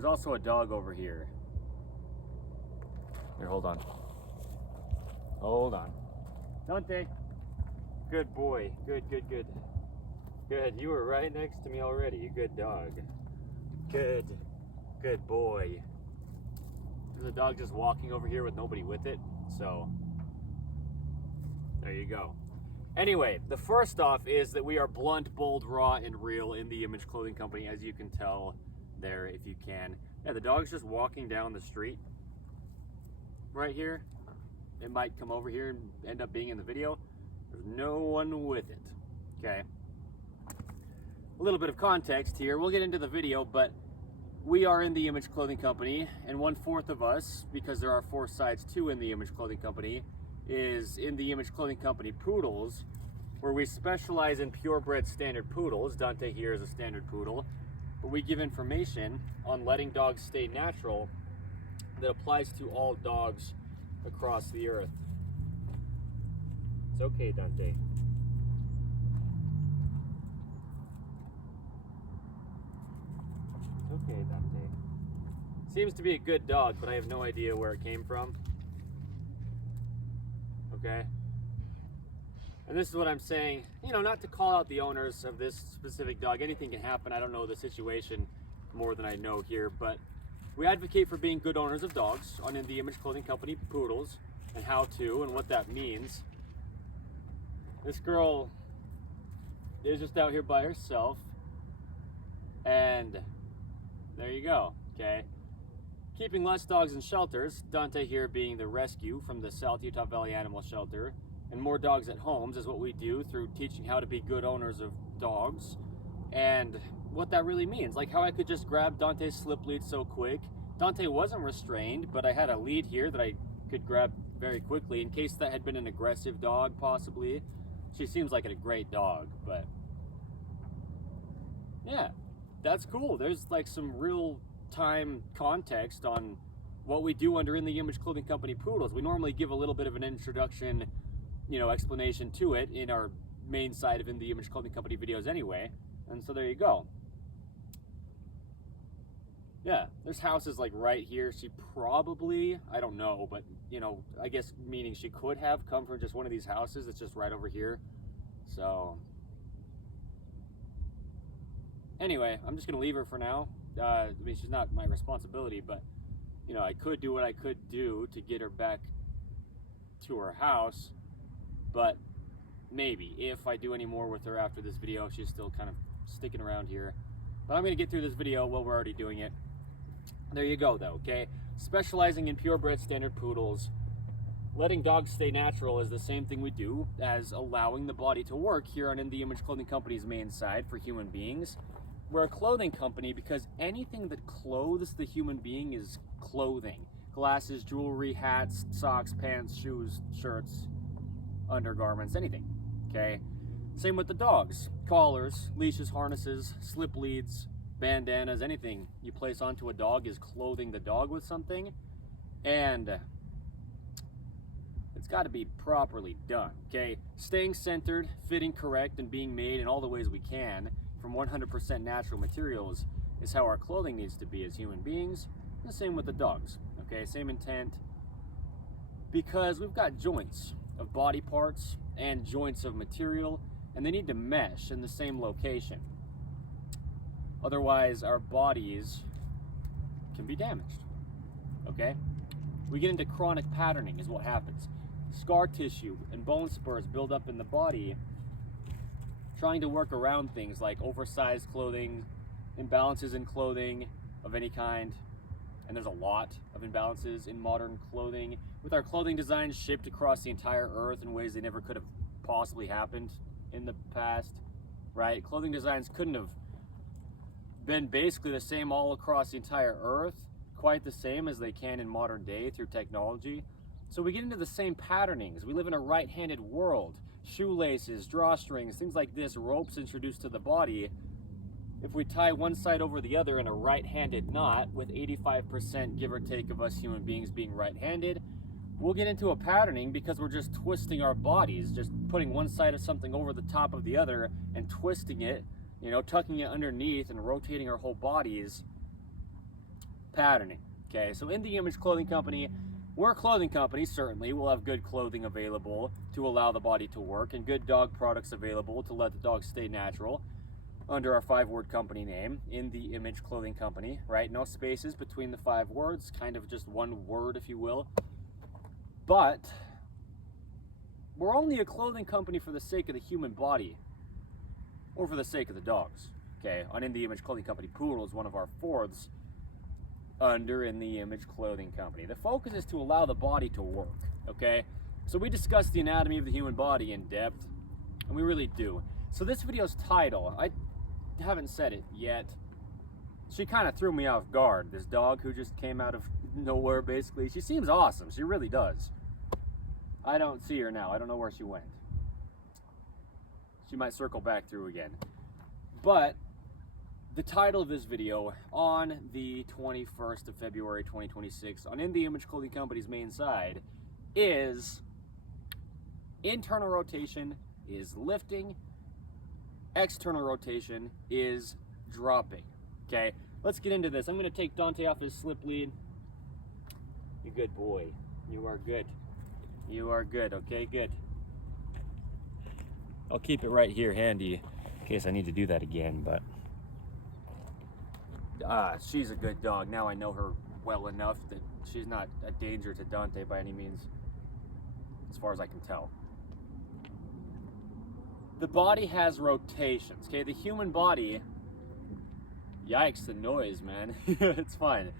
There's also a dog over here. Here, hold on. Hold on. Dante. Good boy. Good. Good. You were right next to me already. You good dog. Good boy. There's a dog just walking over here with nobody with it. So, there you go. Anyway, the first off is that we are blunt, bold, raw, and real in the Image Clothing Company, as you can tell there if you can. Yeah, the dog's just walking down the street right here. It might come over here and end up being in the video. There's no one with it, okay? A little bit of context here. We'll get into the video, but we are in the Image Clothing Company, and 1/4 of us, because there are 4 sides to in the Image Clothing Company, is in the Image Clothing Company Poodles, where we specialize in purebred standard poodles. Dante here is a standard poodle, but we give information on letting dogs stay natural that applies to all dogs across the earth. It's okay, Dante. It's okay, Dante. Seems to be a good dog, but I have no idea where it came from. Okay? And this is what I'm saying, you know, not to call out the owners of this specific dog. Anything can happen. I don't know the situation more than I know here, but we advocate for being good owners of dogs on the Image Clothing Company Poodles, and how to and what that means. This girl is just out here by herself, and there you go, okay? Keeping less dogs in shelters, Dante here being the rescue from the South Utah Valley Animal Shelter, and more dogs at homes is what we do through teaching how to be good owners of dogs, and what that really means. Like how I could just grab Dante's slip lead so quick. Dante wasn't restrained, but I had a lead here that I could grab very quickly in case that had been an aggressive dog, possibly. She seems like a great dog, but yeah, that's cool. There's like some real time context on what we do under in the Image Clothing Company Poodles. We normally give a little bit of an introduction, you know, explanation to it in our main side of in the Image Clothing Company videos anyway. And so there you go. Yeah, there's houses like right here. She probably, I don't know, but you know, I guess meaning she could have come from just one of these houses that's just right over here. So anyway, I'm just gonna leave her for now. I mean, she's not my responsibility, but you know, I could do what I could do to get her back to her house, but maybe if I do any more with her after this video, she's still kind of sticking around here. But I'm gonna get through this video while we're already doing it. There you go though, okay? Specializing in purebred standard poodles, letting dogs stay natural is the same thing we do as allowing the body to work here on In The Image Clothing Company's main side for human beings. We're a clothing company because anything that clothes the human being is clothing. Glasses, jewelry, hats, socks, pants, shoes, shirts, undergarments, anything, okay? Same with the dogs. Collars, leashes, harnesses, slip leads, bandanas, anything you place onto a dog is clothing the dog with something, and it's got to be properly done, okay? Staying centered, fitting correct, and being made in all the ways we can from 100% natural materials is how our clothing needs to be as human beings. The same with the dogs, okay? Same intent, because we've got joints of body parts and joints of material, and they need to mesh in the same location. Otherwise, our bodies can be damaged, okay? We get into chronic patterning is what happens. Scar tissue and bone spurs build up in the body, trying to work around things like oversized clothing, imbalances in clothing of any kind, and there's a lot of imbalances in modern clothing, with our clothing designs shipped across the entire earth in ways they never could have possibly happened in the past, right? Clothing designs couldn't have been basically the same all across the entire earth, quite the same as they can in modern day through technology. So we get into the same patternings. We live in a right-handed world. Shoelaces, drawstrings, things like this, ropes introduced to the body. If we tie one side over the other in a right-handed knot, with 85% give or take of us human beings being right-handed, we'll get into a patterning because we're just twisting our bodies, just putting one side of something over the top of the other and twisting it, you know, tucking it underneath and rotating our whole bodies patterning. Okay, so In The Image Clothing Company, we're a clothing company, certainly. We'll have good clothing available to allow the body to work, and good dog products available to let the dog stay natural under our 5-word company name, In The Image Clothing Company, right? No spaces between the 5 words, kind of just one word, if you will. But we're only a clothing company for the sake of the human body, or for the sake of the dogs. Okay, on In The Image Clothing Company, Poodle is one of our 4ths under In The Image Clothing Company. The focus is to allow the body to work, okay? So we discuss the anatomy of the human body in depth, and we really do. So this video's title, I haven't said it yet. She kind of threw me off guard, this dog who just came out of nowhere, basically. She seems awesome, she really does. I don't see her now, I don't know where she went. She might circle back through again. But the title of this video on the 21st of February 2026 on In The Image Clothing Company's main side is internal rotation is lifting, external rotation is dropping. Okay, let's get into this. I'm going to take Dante off his slip lead. You good boy. You are good. You are good. Okay, good. I'll keep it right here handy in case I need to do that again, but she's a good dog. Now I know her well enough that she's not a danger to Dante by any means, as far as I can tell. The body has rotations, okay? The human body, yikes, the noise, man. It's fine.